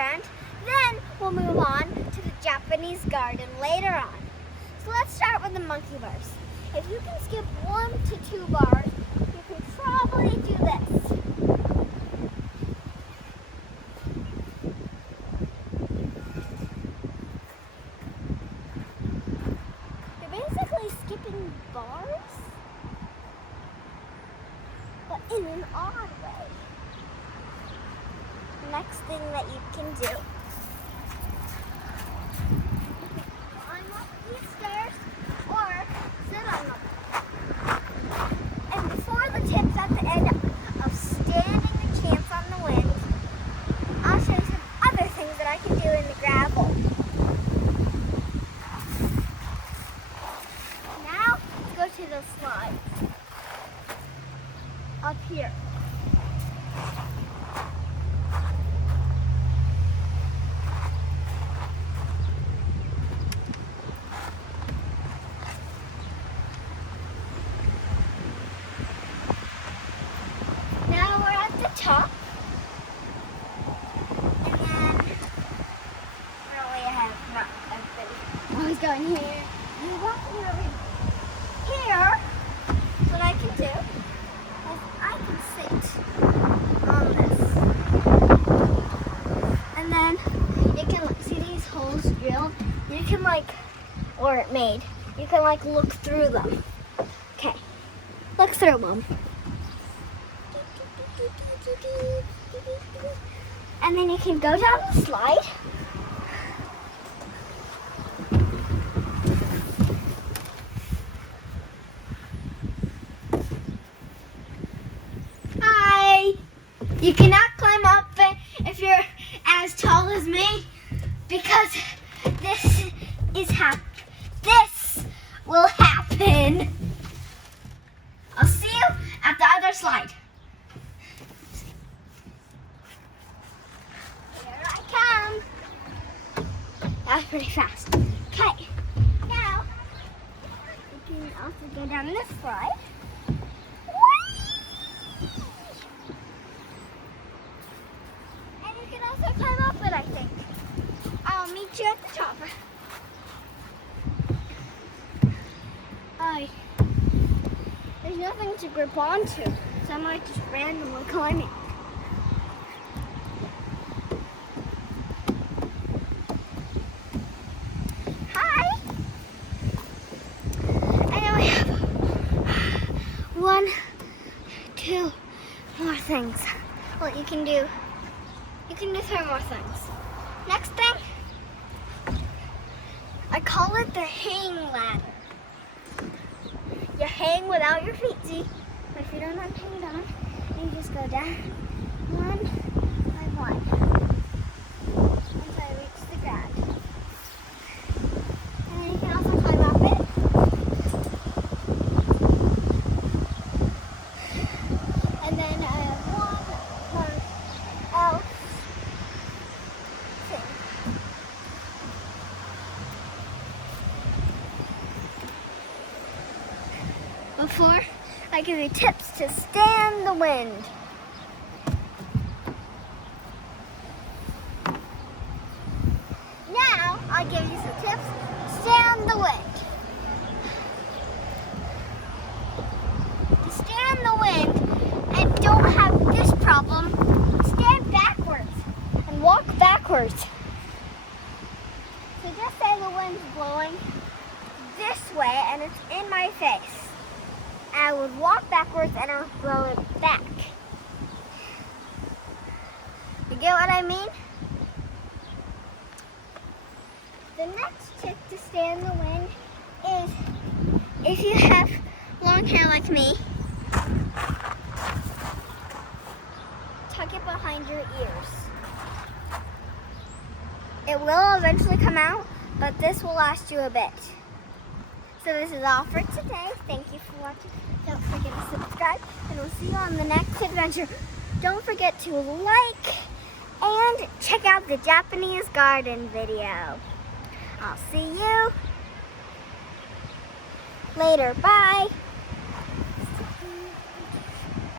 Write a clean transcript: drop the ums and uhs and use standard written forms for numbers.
ground. Then we'll move on to the Japanese garden later on. So let's start with the monkey bars. If you can skip 1 to 2 bars, you can probably do this. You're basically skipping bars, but in an odd way. Next thing that you can do, climb up these stairs or sit on them. And before the tips at the end of standing the chance on the wind, I'll show you some other things that I can do in the gravel. Now, let's go to the slides. Up here. Top, and then really I have not everybody. I was going here. You walk over here. What I can do is I can sit on this, and then you can see these holes drilled. You can or made. You can look through them. Okay, look through them. And then you can go down the slide. Hi! You cannot climb up if you're as tall as me because this will happen. I'll see you at the other slide. That was pretty fast. Okay, now you can also go down this slide. And you can also climb up it, I think. I'll meet you at the top. There's nothing to grip onto, so I might just randomly climb it. One, 2 more things. Well, you can do 3 more things. Next thing, I call it the hang ladder. You hang without your feet, see? But if you don't have hang on, you just go down 1 by 1 until I reach the ground. And then you can also climb up it. And then I have one more else thing. Before I give you tips to stand the wind. Now I'll give you some tips to stand the wind. To stand the wind and don't have this problem, stand backwards and walk backwards. So just say the wind's blowing this way and it's in my face. I would walk backwards and I would blow it back. You get what I mean? The next tip to stand the wind is if you have long hair like me, tuck it behind your ears. It will eventually come out, but this will last you a bit. So this is all for today. Thank you for watching. Don't forget to subscribe, and we'll see you on the next adventure. Don't forget to like and check out the Japanese garden video. I'll see you later. Bye.